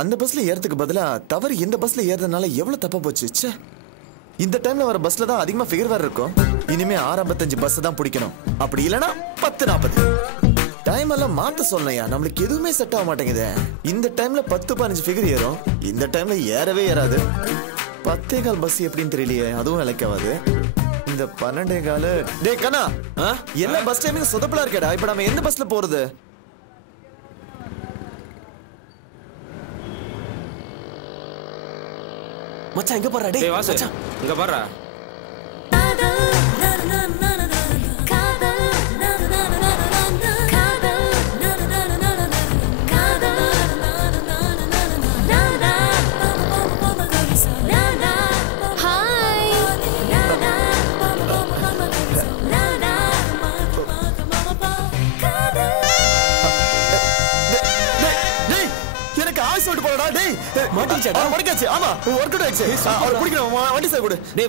அந்த பஸ்ல ஏறதுக்கு பதிலா தவறு இந்த பஸ்ல ஏறதுனால எவ்வளவு தப்பா போச்சு. ச்சே, இந்த டைம்ல வர பஸ்ல தான் அதிகமா ஃபிகர் வேற இருக்கும். இனிமே 6:55 பஸ் தான் பிடிக்கணும். அப்படி இல்லனா 10:40. டைம் எல்லாம் மாத்த சொல்லலையா? நம்மளுக்கு எதுவுமே செட் ஆக மாட்டேங்குது. இந்த டைம்ல 10-15 ஃபிகர் ஏறும், இந்த டைம்ல ஏறவே ஏறாது. 10:15 பஸ் எப்படின்னு தெரியலையே, அதுவும் இலக்காவாது. இந்த 12:15. டேய் கண்ணா, என்ன பஸ் டைமிங் சொதப்பலா இருக்கேடா. இப்ப நம்ம எந்த பஸ்ல போறது? மச்சான் இங்க பாருடா. டேய் மச்சான் இங்க பாருடா.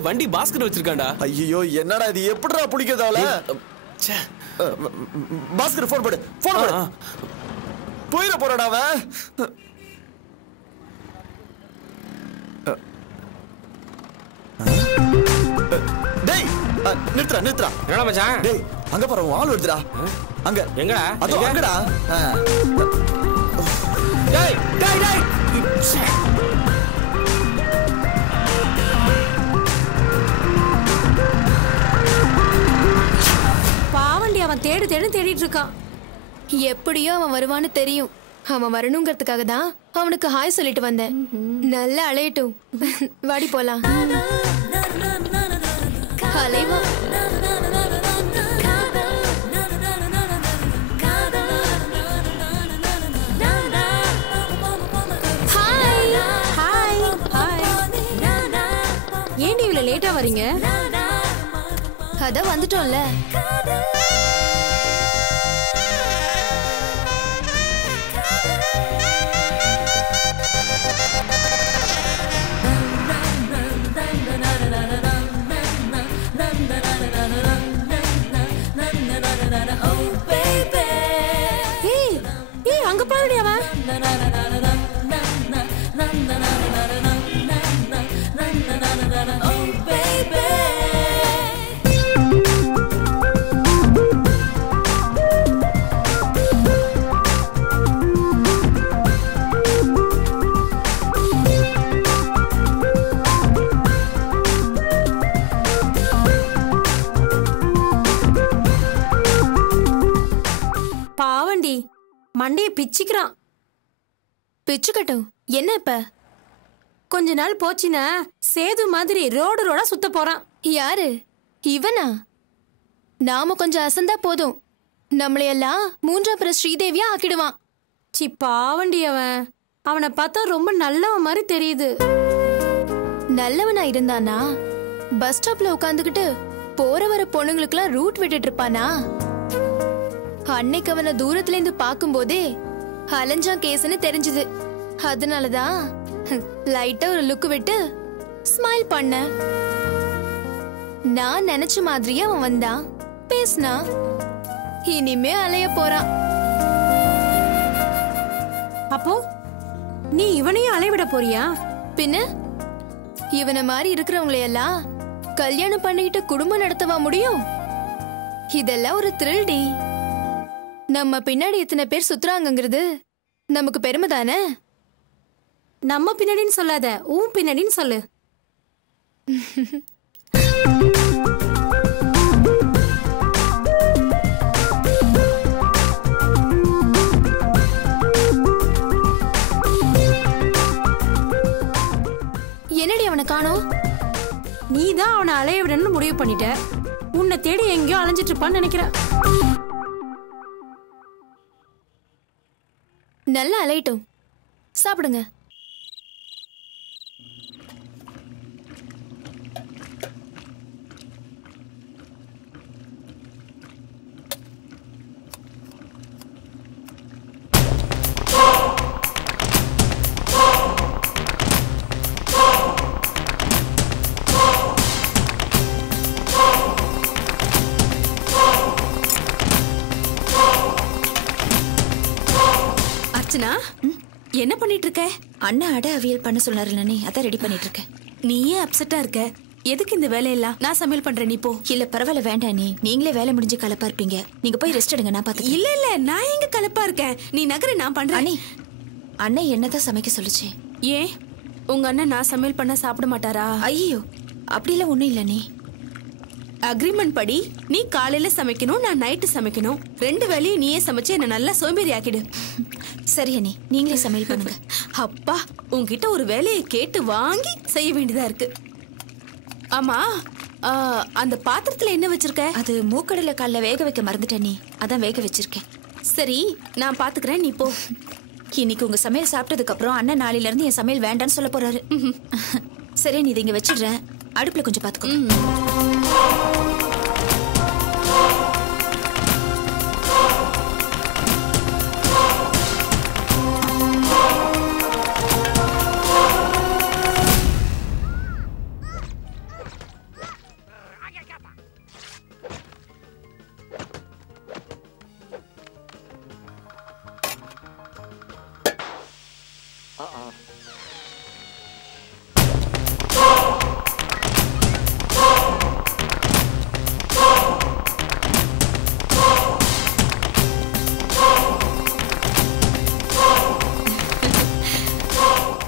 வண்டி பாஸ்கர் வச்சிருக்காண்டா. ஐயோ என்னடா இது, எப்படிடா பிடிக்கிறதால? பாஸ்கர் போன் போடு, போன் போடு. போயிட போறடா அவன். டேய் நிறுத்துறா நிறுத்துறா. என்னடா மச்சான்? டேய் அங்க பாரு, ஆள் வருதுடா. அங்க எங்கடா? அதோ அங்கடா. டேய் டேய் டேய். பாவண்டி, அவன் தேடிட்டு இருக்கான். எப்படியோ அவன் வருவான்னு தெரியும். அவன் வரணுங்கிறதுக்காக தான் அவனுக்கு ஹாய் சொல்லிட்டு வந்தேன். நல்லா அலையட்டும். வாடி போலாம். அலைவா. ஏன்டி இவ்வளவு லேட்டா வரீங்க? அதான் வந்துட்டோம்ல. ஏய் அங்க பாருடி அவன். பாவண்டி மண்டைய பிச்சுக்கிறான். பிச்சுக்கட்டும். என்ன இப்ப? கொஞ்ச நாள் போச்சுன்னா சேது மாதிரி ரோடா சுத்த போறான். யாரு இவனா? நாம கொஞ்சம் அசந்தா போதும், நம்மளையெல்லாம் மூன்றாம் ஸ்ரீதேவியா ஆக்கிடுவான். சி பாவண்டி, அவனை பார்த்தா ரொம்ப நல்லவன் மாதிரி தெரியுது. நல்லவனா இருந்தானா பஸ் ஸ்டாப்ல உட்காந்துக்கிட்டு போற வர பொண்ணுங்களுக்குலாம் ரூட் விட்டுட்டு இருப்பானா? அன்னைக்கு அவனை தூரத்துல இருந்து பார்க்கும் போதே அலைஞ்சா கேஸ்ன்னு தெரிஞ்சது. அதனாலதான் லைட்டா ஒரு லுக் விட்டு ஸ்மைல் பண்ண. நான் நினைச்ச மாதிரியே அவன் வந்தான், பேசினா. இனிமே அலைய போறான். அப்போ நீ இவனையும் அலைவிட போறியா? பின்ன இவனை மாதிரி இருக்கிறவங்களையெல்லாம் கல்யாணம் பண்ணிக்கிட்டு குடும்பம் நடத்தவா முடியும்? இதெல்லாம் ஒரு த்ரில் டி. நம்ம பின்னாடி இத்தனை பேர் சுத்துறாங்கிறது நமக்கு பெருமை தானே. நம்ம பின்னாடின்னு சொல்லாத, உன் பின்னாடின்னு சொல்லு. என்னடி அவனை காணோம்? நீதான் அவனை அலைய விடணும்னு முடிவு பண்ணிட்ட. உன்னை தேடி எங்கேயோ அலைஞ்சிட்டு இருப்பான்னு நினைக்கிற. நல்லா அலையட்டும். சாப்பிடுங்க. என்ன பண்ணிட்டு இருக்க? அண்ணா அடை அவியல் பண்ண சொன்னாருல நீ, அதான் ரெடி பண்ணிட்டு இருக்கேன். நீயே அப்செட்டா இருக்க. எதுக்கு இந்த வேலையெல்லாம்? நான் சமையல் பண்றேன், நீ போ. இல்ல பரவாயில்ல, வேண்டாம் நீ. நீங்களே வேலை முடிஞ்சு கலப்பா இருப்பீங்க. நீங்க போய் ரெஸ்ட் எடுங்க, நான் பாத்துக்கிறேன். இல்ல இல்ல, நான் எங்க கலப்பா இருக்கேன். நீ நகரு, நான் பண்றேன். அண்ணி, அண்ணன் என்னதான் சமைக்க சொல்லுச்சு? ஏன் உங்க அண்ணன் நான் சமையல் பண்ண சாப்பிட மாட்டாரா? ஐயோ, அப்படிலாம் ஒண்ணும் இல்ல நீ. அக்ரிமெண்ட் படி நீ காலையில சமைக்கணும், நான் நைட்டு சமைக்கணும். 2 வேளையும் நீயே சமைச்சு என்ன நல்லா சோம்பேறி ஆக்கிடு. சரி அண்ணி, நீங்களே சமையல் பண்ணுங்க. அப்பா, உன்கிட்ட ஒரு வேலையை கேட்டு வாங்கி செய்ய வேண்டியதா இருக்கு. ஆமா, அந்த பாத்திரத்துல என்ன வச்சிருக்க? அது மூக்கடலை கால்ல வேக வைக்க மறந்துட்டேன் நீ, அதான் வேக வச்சிருக்கேன். சரி, நான் பாத்துக்கிறேன், நீ போ. இன்னைக்கு உங்க சமையல் சாப்பிட்டதுக்கு அப்புறம் அண்ணன் நாளையில இருந்து என் சமையல் வேண்டான்னு சொல்ல போறாரு. சரி, நீ இதை இங்க வச்சிடுறேன், அடுப்புல கொஞ்சம் பாத்துக்கோ.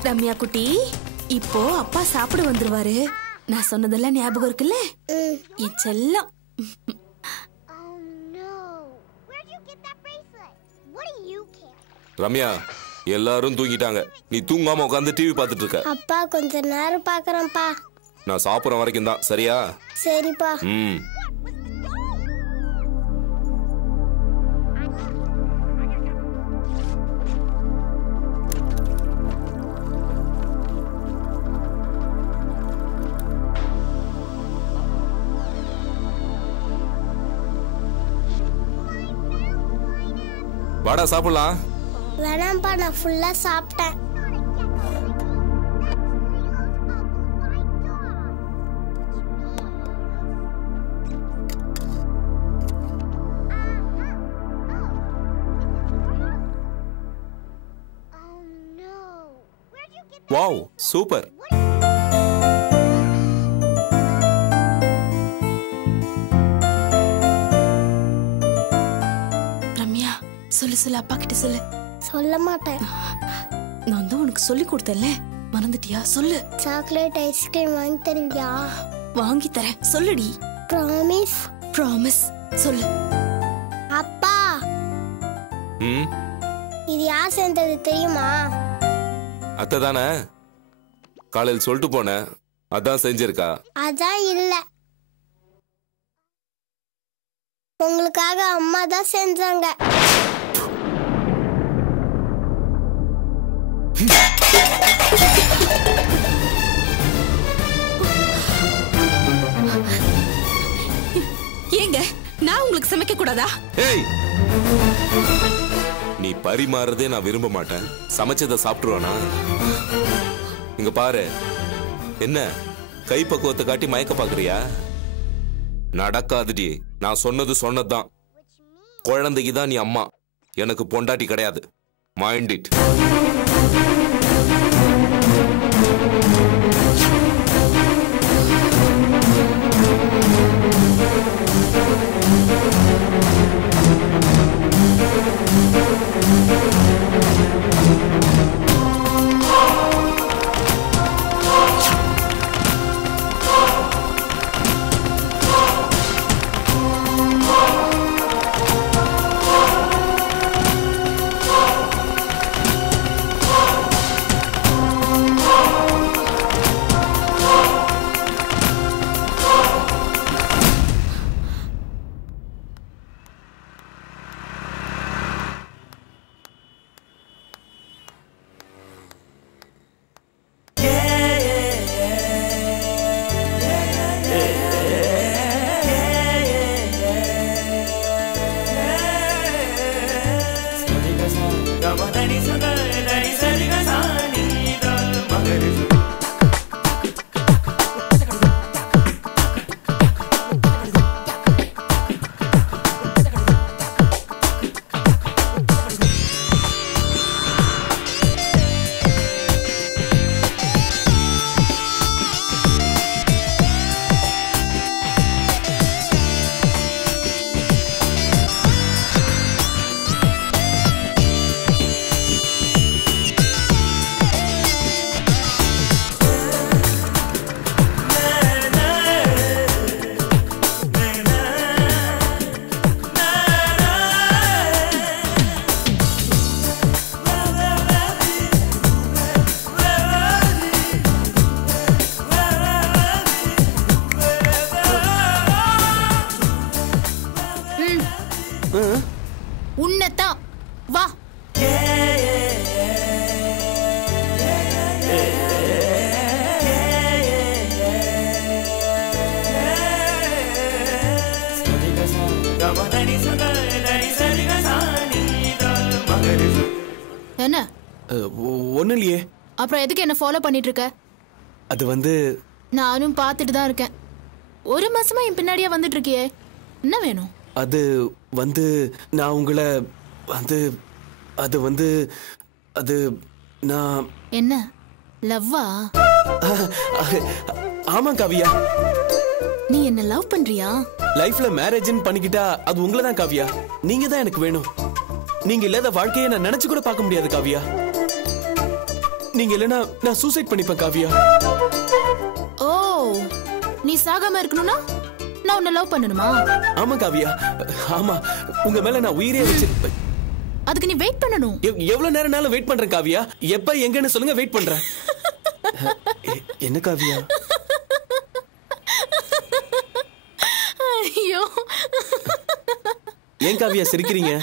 ரம்யா குட்டி, இப்போ அப்பா சாப்பிட வந்துருவாரு. நான் சொன்னதெல்லாம் ஞாபகம் இருக்குல்ல? என் செல்லம். ரம்யா, எல்லாரும் தூங்கிட்டாங்க. நீ தூங்காம உட்காந்து டிவி பார்த்துட்டு இருக்க. அப்பா கொஞ்ச நேரம் பாக்குறேன்ப்பா. நான் சாப்பிடுற வரைக்கும் தான், சரியா? சரிப்பா. வாடா சாப்பிடலாம். வேணாம்ப்பா, நான் ஃபுல்லா சாப்பிட்டேன். Wow, super. ரம்யா, சொல்லு சொல்லு, அப்பா கிட்ட சொல்லு. சொல்ல மாட்டேன். நான் தான் உனக்கு சொல்லி கொடுத்தேன்ல, மறந்துட்டியா? சொல்லு. சாக்லேட் ஐஸ்கிரீம் வாங்கி தருவியா? வாங்கி தரேன், சொல்லுடி. ப்ராமிஸ். ப்ராமிஸ், சொல்லு. அப்பா, இது யார் செஞ்சது தெரியுமா? அத்தை தானே, காலையில் சொல்லிட்டு போனேன், அதான் செஞ்சிருக்கா. அதான் இல்ல, உங்களுக்காக அம்மா தான் செஞ்சாங்க. ஏங்க, நான் உங்களுக்கு சமைக்க கூடாதா? ஏய், நீ பரிமாறதே நான் விரும்ப மாட்டேன், சமைச்சதை சாப்பிட்டுருவானா? இங்க பாரு, என்ன கை பக்குவத்தை காட்டி மயக்க பாக்குறியா? நடக்காதுடி. நான் சொன்னது சொன்னதுதான். குழந்தைக்கு தான் நீ அம்மா, எனக்கு பொண்டாட்டி கிடையாது. Mind it. வா. என்ன ஒன்னும் இல்லையே. அப்புறம் எதுக்கு என்ன ஃபாலோ பண்ணிட்டு இருக்க? அது வந்து நானும் பார்த்துட்டு தான் இருக்கேன். ஒரு மாசமா என் பின்னாடியே வந்துட்டு இருக்கியே, என்ன வேணும்? அது வந்து நான் உங்களை வந்து அது வந்து அது நான் என்ன லவ்வா? ஆமா காவியா. நீ என்ன லவ் பண்றியா? லைஃப்ல மேரேஜ்னு பண்ணிக்கிட்டா அது உங்களை தான் காவியா. நீங்க தான் எனக்கு வேணும். நீங்க இல்லாத வாழ்க்கையை நான் நினைச்சு கூட பார்க்க முடியாது காவியா. நீங்க இல்லைன்னா நான் சூசைட் பண்ணிப்பேன் காவியா. ஓ, நீ சாகாம இருக்கணும்னா நான் உன்னை லவ் பண்ணணுமா? ஆமா காவியா, ஆமா. உங்க மேல நான் உயிரே வச்சு. அதுக்கு நீ வெயிட் பண்ணணும். எவ்வளவு நேரம்னாலும் வெயிட் பண்றேன் காவியா. எப்ப எங்கன்னு சொல்லுங்க, வெயிட் பண்றேன். என்ன காவியா? ஐயோ, ஏன் காவியா சிரிக்கிறீங்க?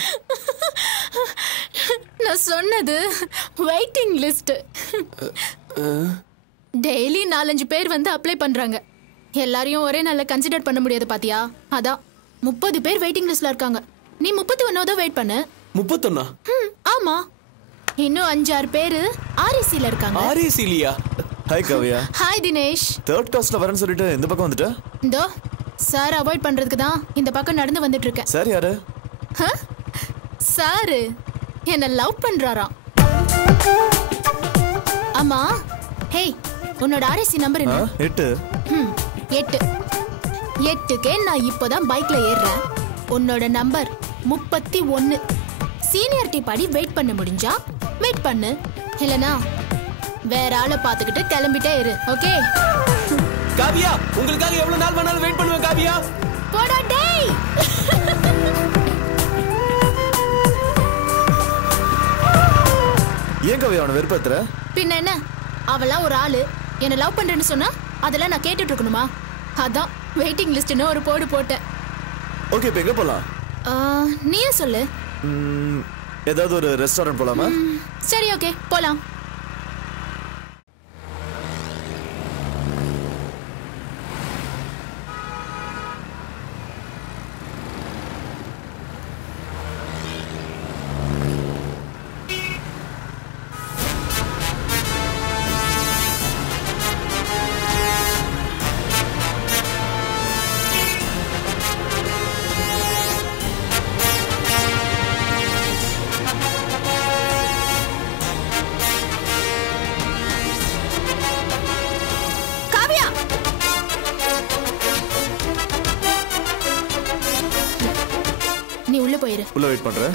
நான் சொன்னது வெயிட்டிங் லிஸ்ட். டெய்லி 4-5 பேர் வந்து அப்ளை பண்றாங்க. எல்லாரையும் ஒரே நாள்ல கன்சிடர் பண்ண முடியாது பாத்தியா? அதான் 30 பேர் வெயிட்டிங் லிஸ்ட்ல இருக்காங்க. நீ 31வது வெயிட் பண்ணு. 31? ஆமா. இன்னும் 5-6 பேர் ஆர்இசில இருக்காங்க. ஆர்இசிலியா? Hi Kavya. Hi Dinesh. Third காஸ்ட்ல வரேன்னு சொல்லிட்டு இந்த பக்கம் வந்துட்ட? இந்தோ சார் அவாய்ட் பண்றதுக்கு தான் இந்த பக்கம் நடந்து வந்துட்டு இருக்கேன். சார் யாரு? சார் என்ன லவ் பண்றாராம். ஆமா, ஹேய், உன்னோட ஆர்எஸ்சி நம்பர் என்ன? 8. 8க்கே நான் இப்போதான் பைக்ல ஏறுறேன். உன்னோட நம்பர் 31. சீனியரிட்டி படி வெயிட் பண்ண முடிஞ்சா வெயிட் பண்ணு, இல்லனா வேற ஆளை பார்த்துக்கிட்டு கிளம்பிட்டே இரு. ஓகே காவியா, உங்களுக்காக எவ்வளவு நாள் வேணாலும் வெயிட் பண்ணுவேன் காவியா. போடா டேய். ஏன் காவியா அவனை வெறுப்பேத்துற? பின்ன என்ன, அவளாம் ஒரு ஆளு என்ன லவ் பண்றேன்னு சொன்னா அதெல்லாம் நான் கேட்டுட்டு இருக்கணுமா? அதான் வெயிட்டிங் லிஸ்ட்னு ஒரு போடு போட்டேன். ஓகே, இப்போ எங்க போலாம்? நீயே சொல்லு. ஏதாவது ஒரு ரெஸ்டாரண்ட் போலாமா? சரி, ஓகே, போலாம். நீ உள்ள போயிரு. உள்ள வெயிட் பண்றேன்.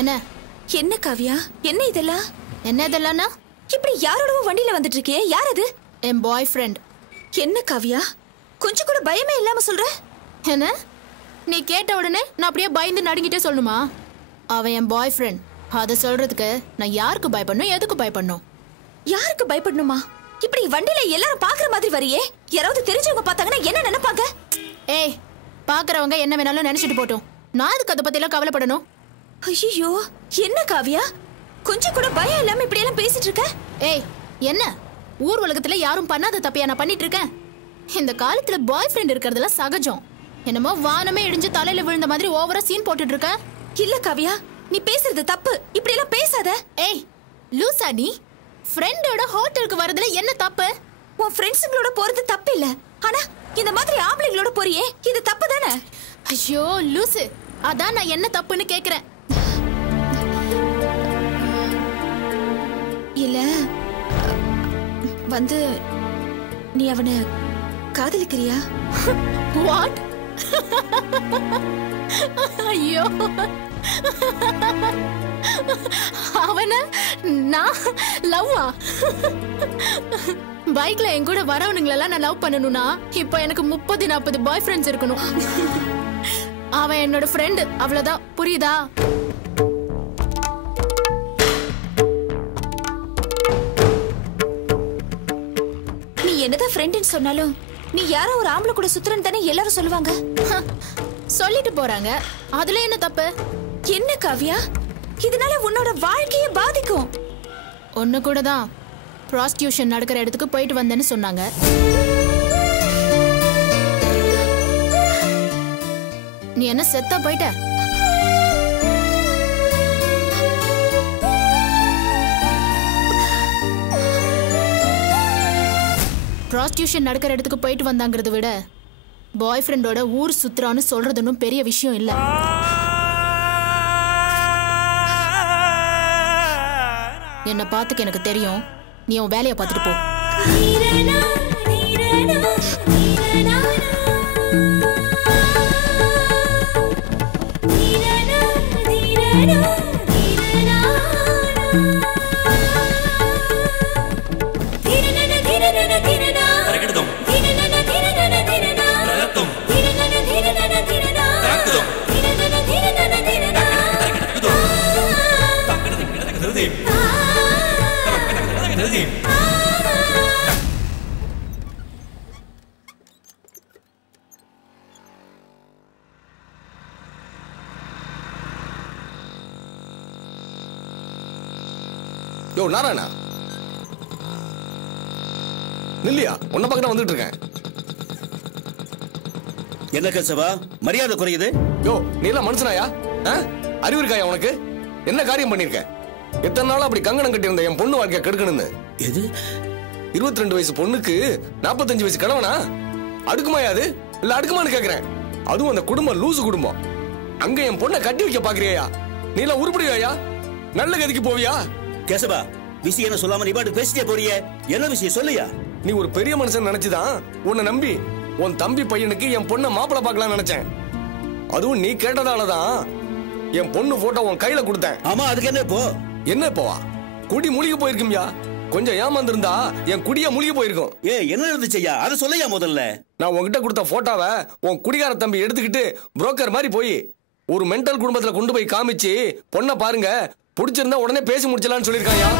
என்ன என்ன காவியா, என்ன இதெல்லாம்? என்ன இதெல்லாம்னா? இப்படி யாரோடவோ வண்டியில வந்துட்டு இருக்கியே, யார் அது? என் பாய் ஃப்ரெண்ட். என்ன காவியா, கொஞ்சம் கூட பயமே இல்லாம சொல்ற? என்ன, நீ கேட்ட உடனே நான் அப்படியே பயந்து நடுங்கிட்டே சொல்லணுமா? அவன் என் பாய் ஃப்ரெண்ட். அதை சொல்றதுக்கு நான் யாருக்கு பயப்படணும், எதுக்கு பயப்படணும்? யாருக்கு பயப்படணுமா? இப்படி வண்டியில எல்லாரும் பாக்குற மாதிரி வரியே, யாராவது தெரிஞ்சவங்க பார்த்தாங்கன்னா என்ன நினைப்பாங்க? ஏய், பாக்குறவங்க என்ன வேணாலும் நினைச்சிட்டு போட்டோம். நான் அதுக்கு அதை பத்தி எல்லாம் கவலைப்படணும்? ஐயோ, என்ன காவியா, கொஞ்சம் கூட பயம் இல்லாம இப்படி எல்லாம் பேசிட்டு இருக்க? ஏய், என்ன ஊர் உலகத்துல யாரும் பண்ணாத தப்பியா நான் பண்ணிட்டு இருக்கேன்? இந்த காலத்துல பாய் ஃப்ரெண்ட் இருக்கிறதுலாம் சகஜம். என்னமோ வானமே இடிஞ்சு தலையில விழுந்த மாதிரி ஓவரா சீன் போட்டுட்டு இருக்க. இல்ல காவியா, நீ பேசுறது தப்பு. இப்படி எல்லாம் பேசாத. ஏய் லூசா, நீ ஃப்ரெண்டோட ஹோட்டலுக்கு வரதுல என்ன தப்பு? உன் ஃப்ரெண்ட்ஸுங்களோட போறது தப்பு இல்ல, ஆனா இந்த மாதிரி ஆம்பளைங்களோட போறியே, இது தப்பு தானே? ஐயோ லூசு, அதான் நான் என்ன தப்புன்னு கேக்குறேன். இல்ல வந்து நீ அவனை காதலிக்கிறியா? வாட்? ஐயோ, அவன நான் லவ்வா? பைக்ல என் கூட வரவனுங்களெல்லாம் நான் லவ் பண்ணணும்னா இப்போ எனக்கு 30-40 பாய் ஃப்ரெண்ட்ஸ் இருக்கணும். அவன் என்னோட ஃப்ரெண்டு, அவ்வளவுதான். புரியுதா? என்னதான் ஃப்ரெண்ட்னு சொன்னாலும் நீ யாரோ ஒரு ஆம்பளை கூட சுத்துறன்னு தானே எல்லாரும் சொல்லுவாங்க. சொல்லிட்டு போறாங்க, அதுல என்ன தப்பு? என்ன காவியா, இதனால உன்னோட வாழ்க்கையே பாதிக்கும். ஒண்ணு கூட தான் ப்ராஸ்டியூஷன் நடக்கிற இடத்துக்கு போயிட்டு வந்தேன்னு சொன்னாங்க. நீ என்ன செத்தா போயிட்ட? ப்ராஸ்டியூஷன் நடக்கிற இடத்துக்கு போயிட்டு வந்தாங்கிறத விட பாய் ஃப்ரெண்டோட ஊர் சுத்துறான்னு சொல்றது ஒன்றும் பெரிய விஷயம் இல்ல. என்ன பார்த்துக்க எனக்கு தெரியும், நீ உன் வேலையை பார்த்துட்டு போ. யோ நாராயணா, நில்லியா, உன்ன பக்கம் வந்துட்டு இருக்கேன். என்ன கேசவா மரியாதை குறையுது? யோ நீ எல்லாம் மனுஷனாயா? அறிவு இருக்காயா உனக்கு? என்ன காரியம் பண்ணிருக்க? எத்தனை நாளா அப்படி கங்கணம் கட்டி இருந்த என் பொண்ணு வாழ்க்கைய கெடுக்கணும்னு. எது 22 வயசு பொண்ணுக்கு 45 வயசு கணவனா? அடுக்குமாயா அது? இல்ல அடுக்குமான்னு கேக்குறேன். அதுவும் அந்த குடும்பம் லூசு குடும்பம். அங்க என் பொண்ணை கட்டி வைக்க பாக்குறியா? நீ எல்லாம் உருப்படியாயா? நல்ல கதிக்கு போவியா? கேசவா விஷயம் என்ன சொல்லாம நீ பாட்டு பேசிட்டே போறிய, என்ன விஷயம் சொல்லியா? நீ ஒரு பெரிய மனுஷன் நினைச்சுதான் உன்னை நம்பி உன் தம்பி பையனுக்கு என் பொண்ணை மாப்பிள பார்க்கலாம் நினைச்சேன். அதுவும் நீ கேட்டதாலதான் என் பொண்ணு போட்டோ உன் கையில கொடுத்தேன். ஆமா, அதுக்கு என்ன இப்போ? என்ன போவா? குடி முழுகி போயிருக்கும்யா. கொஞ்சம் ஏமாந்திருந்தா என் குடியா முழுகி போயிருக்கும். என்ன இருந்துச்சையா, அதை சொல்லையா முதல்ல. நான் உன்கிட்ட கொடுத்த போட்டோவை உன் குடிகார தம்பி எடுத்துக்கிட்டு புரோக்கர் மாதிரி போய் ஒரு மென்டல் குடும்பத்துல கொண்டு போய் காமிச்சு பொண்ணை பாருங்க, பிடிச்சிருந்தா உடனே பேசி முடிச்சலான்னு சொல்லியிருக்காயா.